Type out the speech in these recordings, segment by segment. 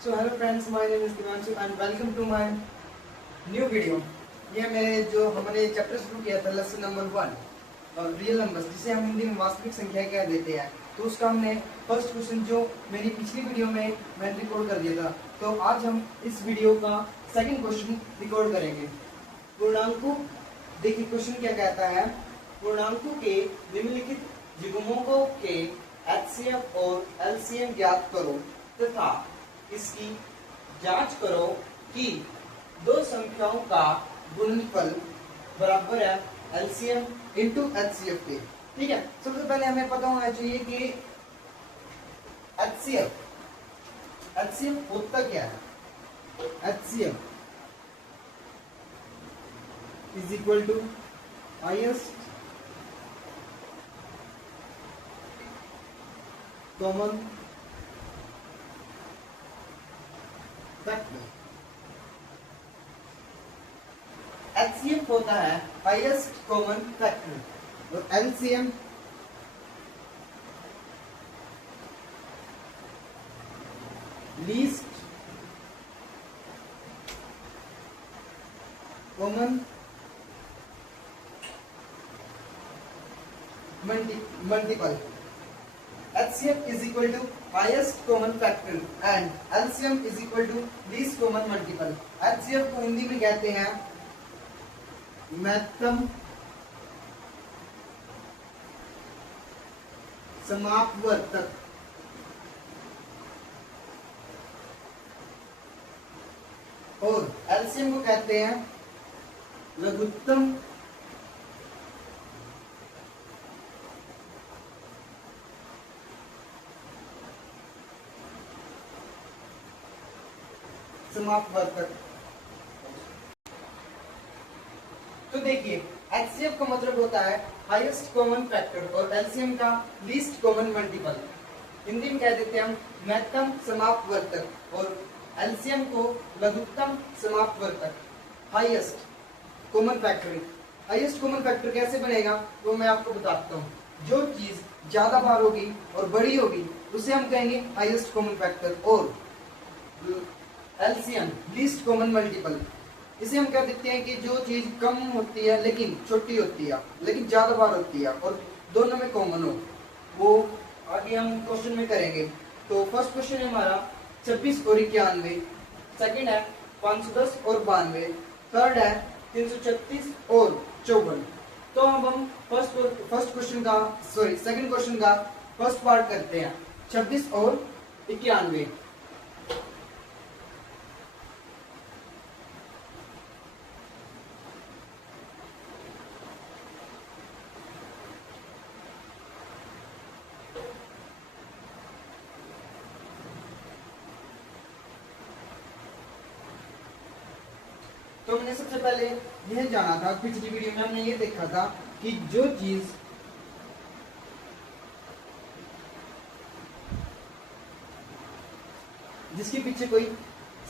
So hello friends, my name is Divanshu and welcome to my new video. ये मेरे जो हमने chapter शुरू किया था लेसन नंबर 1 और रियल नंबर्स, जिसे हम हिंदी में वास्तविक संख्या कह देते हैं, तो उसका हमने फर्स्ट क्वेश्चन जो मेरी पिछली वीडियो में मैंने रिकॉर्ड कर दिया था, तो आज हम इस वीडियो का सेकंड क्वेश्चन रिकॉर्ड करेंगे। पूर्णांकों, देखिए क्वेश्चन क्या कहता है, पूर्णांकों के निम्नलिखित युग्मकों के एचसीएफ और एलसीएम ज्ञात करो तथा इसकी जांच करो कि दो संख्याओं का गुणनफल बराबर है एलसीएम इंटू एचसीएफ के। ठीक है, सबसे पहले हमें पता होना चाहिए कि एचसीएफ होता क्या है। HCF is equal to highest common HCF होता है हाईएस्ट कॉमन फैक्टर और LCM least common multiple. HCF is equal to highest common factor and LCM is equal to least common multiple। HCF को हिंदी में कहते हैं महत्तम समापवर्तक और LCM को कहते हैं लघुत्तम समापवर्तक। तो देखिए एचसीएफ का मतलब होता है हाईएस्ट कॉमन फैक्टर और एलसीएम का लीस्ट कॉमन मल्टीपल। हिंदी में कह देते हैं हम महत्तम समापवर्तक और एलसीएम को लघुत्तम समापवर्तक। Highest common factor, highest common factor कैसे बनेगा वो मैं आपको बताता हूँ। जो चीज ज्यादा बार होगी और बड़ी होगी उसे हम कहेंगे हाईएस्ट कॉमन फैक्टर और एलसीएम लीस्ट कॉमन मल्टीपल। इसे हम कह देते हैं कि जो चीज कम होती है लेकिन छोटी होती है लेकिन ज्यादा बार होती है और दोनों में कॉमन हो, वो आगे हम क्वेश्चन में करेंगे। तो फर्स्ट क्वेश्चन है हमारा 26 और 91, सेकंड है 510 और 92, थर्ड है 336 और 54। तो अब हम फर्स्ट क्वेश्चन का सेकंड क्वेश्चन का फर्स्ट पार्ट करते हैं 26 और 91। तो हमने सबसे पहले यह जाना था, पिछली वीडियो में हमने ये देखा था कि जो चीज जिसके पीछे कोई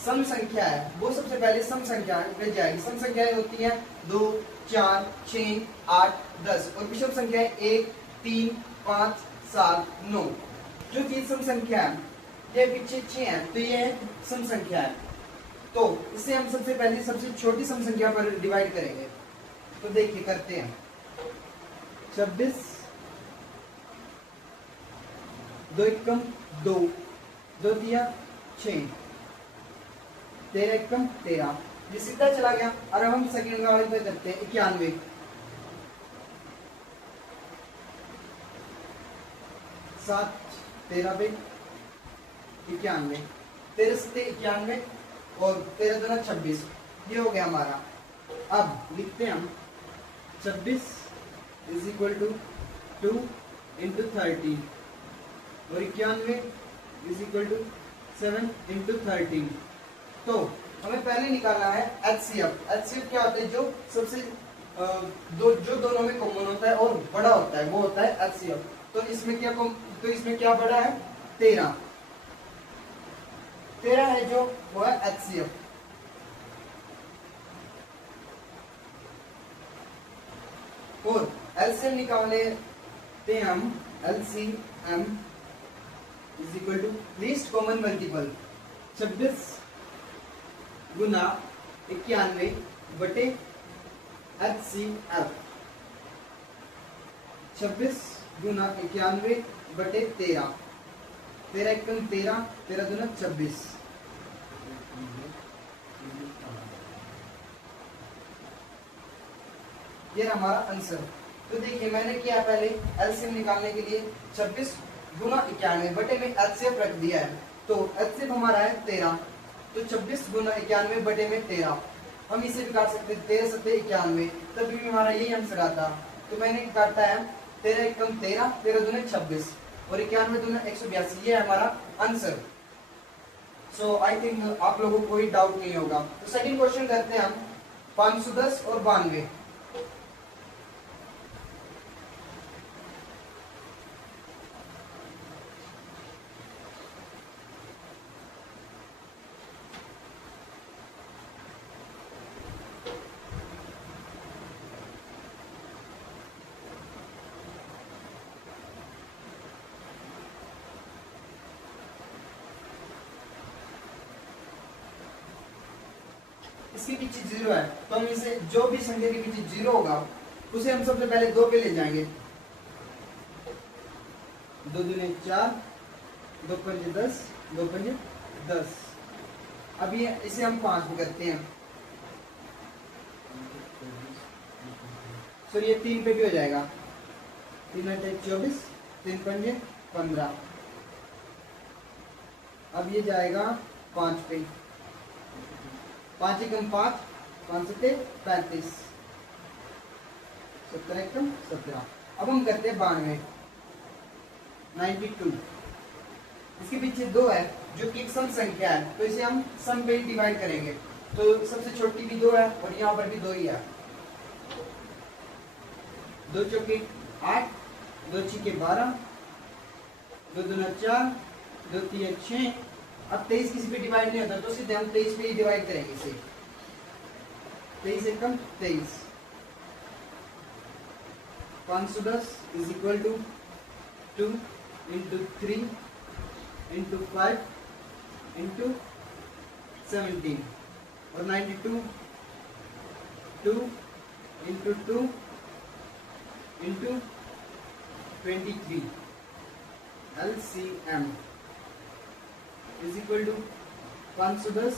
सम संख्या है वो सबसे पहले सम संख्या में जाएगी। सम संख्याएं होती हैं 2, 4, 6, 8, 10 और विषम संख्याएं 1, 3, 5, 7, 9। जो चीज सम संख्या है ये पीछे 6 है तो ये सम संख्या है। तो इसे हम सबसे पहले सबसे छोटी सम संख्या पर डिवाइड करेंगे। तो देखिए करते हैं 26, 2 एकम 2, 2 दिया 6, 13 एकम 13, ये सीधा चला गया। और अब हम सेकंड वाले पे करते हैं 91, 7 13 पे 91, 13 से 91 और 13 दूना 26, ये हो गया हमारा। अब लिखते हैं हम 26 इज इक्वल टू 2 इंटू 30 और 91 इज इक्वल टू 7 इंटू 13। तो हमें पहले निकालना है एचसीएफ। एचसीएफ क्या होता है, जो सबसे जो दोनों में कॉमन होता है और बड़ा होता है वो होता है एचसीएफ। तो इसमें क्या बड़ा है 13 है जो वो है एचसीएफ। और एलसीएम निकालने पे हम LCM is equal to least common multiple. 26 गुना 91 बटे HCF। 26 गुना 91 बटे 13, 13 एकम 13, 13 दूना 26। ये हमारा आंसर। तो देखिए मैंने किया पहले एलसीएम निकालने के लिए 26 गुना 91 बटे में एचसीएफ रख दिया है। तो एचसीएफ हमारा है 13, तो 26 गुना 91 बटे में 13। हम इसे भी काट सकते हैं 13 सत्ते 91, तब भी हमारा यही आंसर आता। तो मैंने काटा है 13 एकम 13, 13 दूने 26 और 91 दूने 182। ये है हमारा आंसर। सो आई थिंक आप लोगों को कोई डाउट नहीं होगा। तो सेकंड क्वेश्चन करते हैं हम 510 और 92। इसके पीछे जीरो है, तो हम इसे जो भी संख्या के पीछे जीरो होगा उसे हम सबसे पहले 2 पे ले जाएंगे। 2 दूने 4, 2 पंजे 10, 2 पंजे 10। अब ये इसे हम 5 पे करते हैं। सो ये 3 पे भी हो जाएगा। 3 घंटे 24, 3 पंजे 15। अब ये जाएगा 5 पे। 5 एकम 5, 5 सत्ते 35, 17 एकम 17। अब हम करते हैं 92, 92। इसके पीछे 2 है जो कि एक सम संख्या है, तो इसे हम सम पे डिवाइड करेंगे। तो सबसे छोटी भी 2 है और यहाँ पर भी 2 ही है। 2 चौके 8, 2 छीके 12, 2 दूना 4, 2 तीन 6। अब 23 किसी पे डिवाइड नहीं होता, तो सीधे हम 23 पे ही डिवाइड करेंगे इसे। 23 एकम 23। 510 is equal to 2 into 3 into 5 into 17 और 92 2 into 2 into 23 LCM is equal to 510।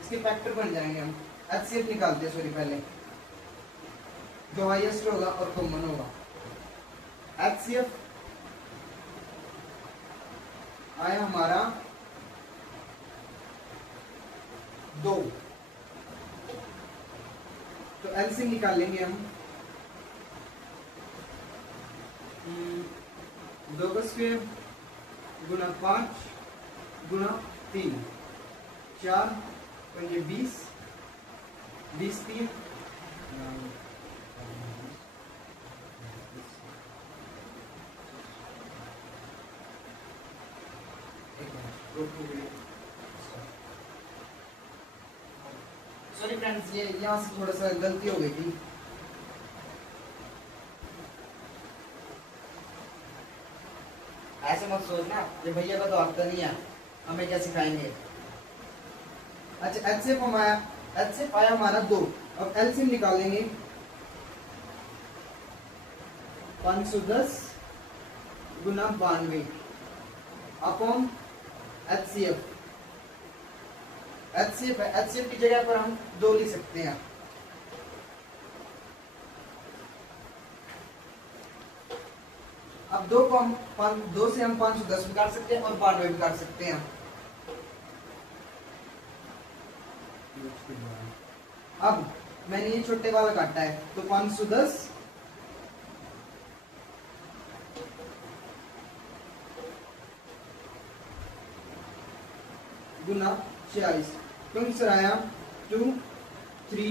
इसके फैक्टर बन जाएंगे हम। एचसीएफ निकालते हैं, सॉरी पहले जो हाईएस्ट होगा और कॉमन होगा। एचसीएफ आया हमारा 2, तो एलसीएम निकाल लेंगे हम। 2 का स्क्वायर गुना 5 गुना 3, 4 पंजे 20, 20 3 सॉरी फ्रेंड्स, ये यहाँ से थोड़ा सा गलती हो गई थी। ऐसे मत सोचना ये भैया का तो आता नहीं है, हमें क्या सिखाएंगे। अच्छा एचसीएफ हमारा एचसीएफ आया हमारा 2। अब एलसीएम निकालेंगे। 510 गुना 92 अपॉन एचसीएफ। एचसीएफ है, एचसीएफ की जगह पर हम 2 लिख सकते हैं। अब 2 को हम 2 से हम 510 निकाल सकते हैं और 92 निकाल सकते हैं। अब मैंने ये छोटे वाला काटा है, तो 510 गुना 46, तो आंसर आया 2